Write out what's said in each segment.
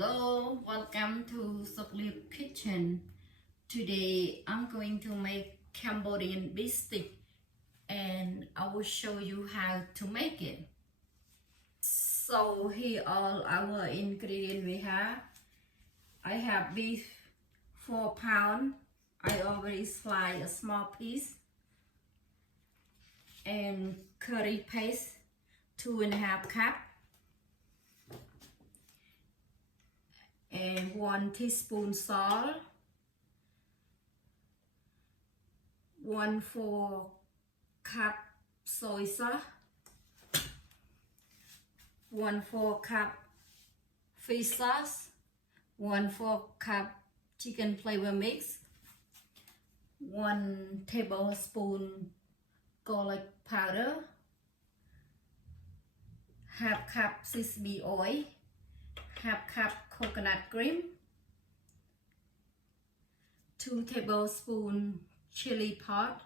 Hello, welcome to Suklip Kitchen. Today I'm going to make Cambodian beef stick and I will show you how to make it. So here all our ingredients we have. I have beef 4 pounds. I already sliced a small piece. And curry paste 2.5 cups. And 1 teaspoon salt, 1/4 cup soy sauce, 1/4 cup fish sauce, 1/4 cup chicken flavor mix, 1 tablespoon garlic powder, ½ cup sesame oil, ½ cup coconut cream, 2 tablespoons chili pot,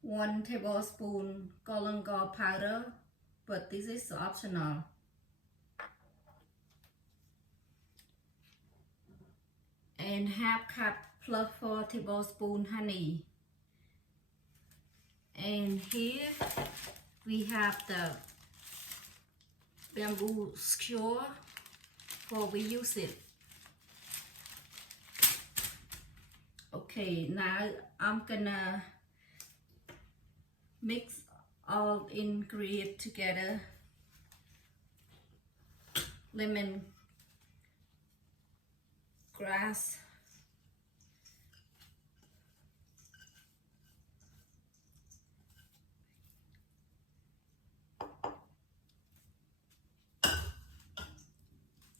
1 tablespoon galangal powder, but this is optional. And ½ cup plus 4 tablespoons honey. And here we have the bamboo skewer before we use it. Okay, now I'm gonna mix all ingredients together. Lemon grass,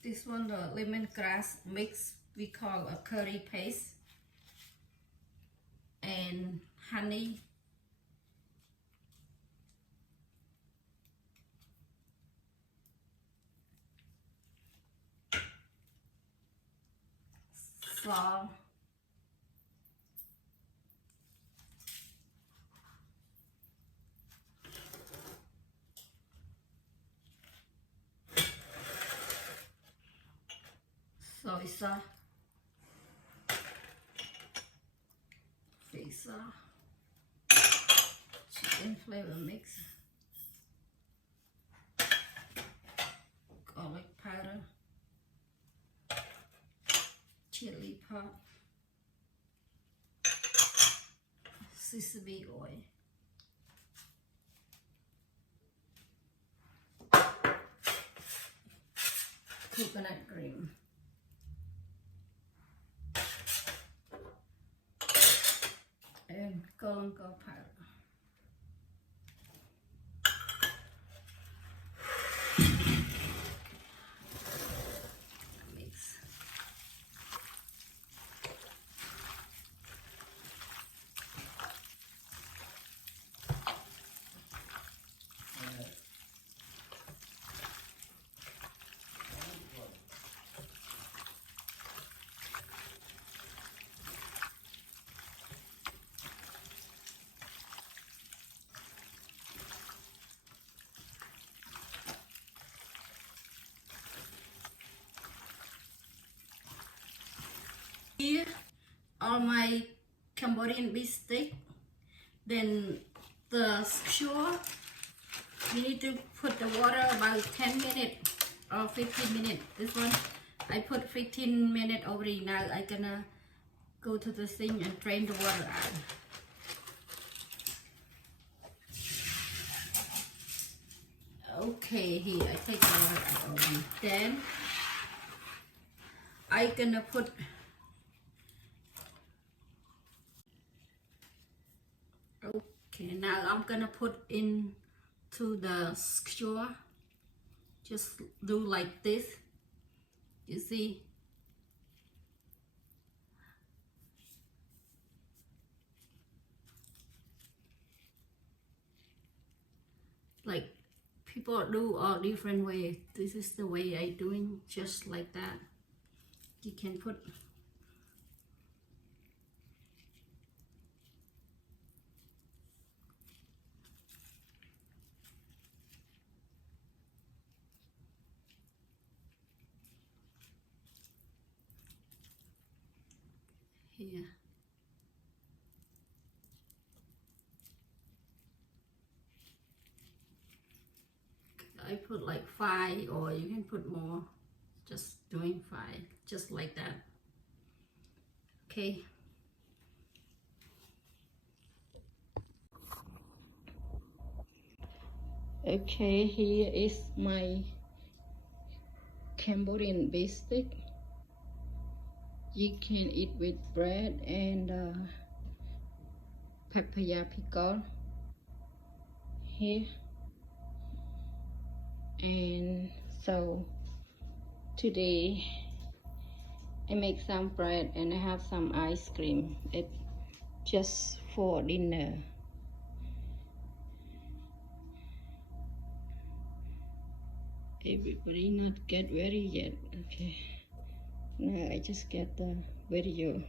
this one, the lemongrass mix, we call a curry paste, and honey, salt, soy sauce, fish sauce, chicken flavor mix, garlic powder, chili pot, sesame oil, coconut cream, and galangal powder. Mix. Here are my Cambodian beef stick. Then the skewer, you need to put the water about 10 minutes or 15 minutes. This one I put 15 minutes already. Now I'm gonna go to the sink and drain the water out. Okay, here I take the water out already. Then I'm gonna put okay, now I'm gonna put into the skewer. Just do like this. You see? Like people do all different way. This is the way I doing, just like that. You can put here. I put like 5, or you can put more. Just doing 5, just like that. Okay. Okay, here is my Cambodian beef stick. You can eat with bread and papaya pickle here. And so today I make some bread and I have some ice cream. It's just for dinner. Everybody not get ready yet. Okay, now I just get the video.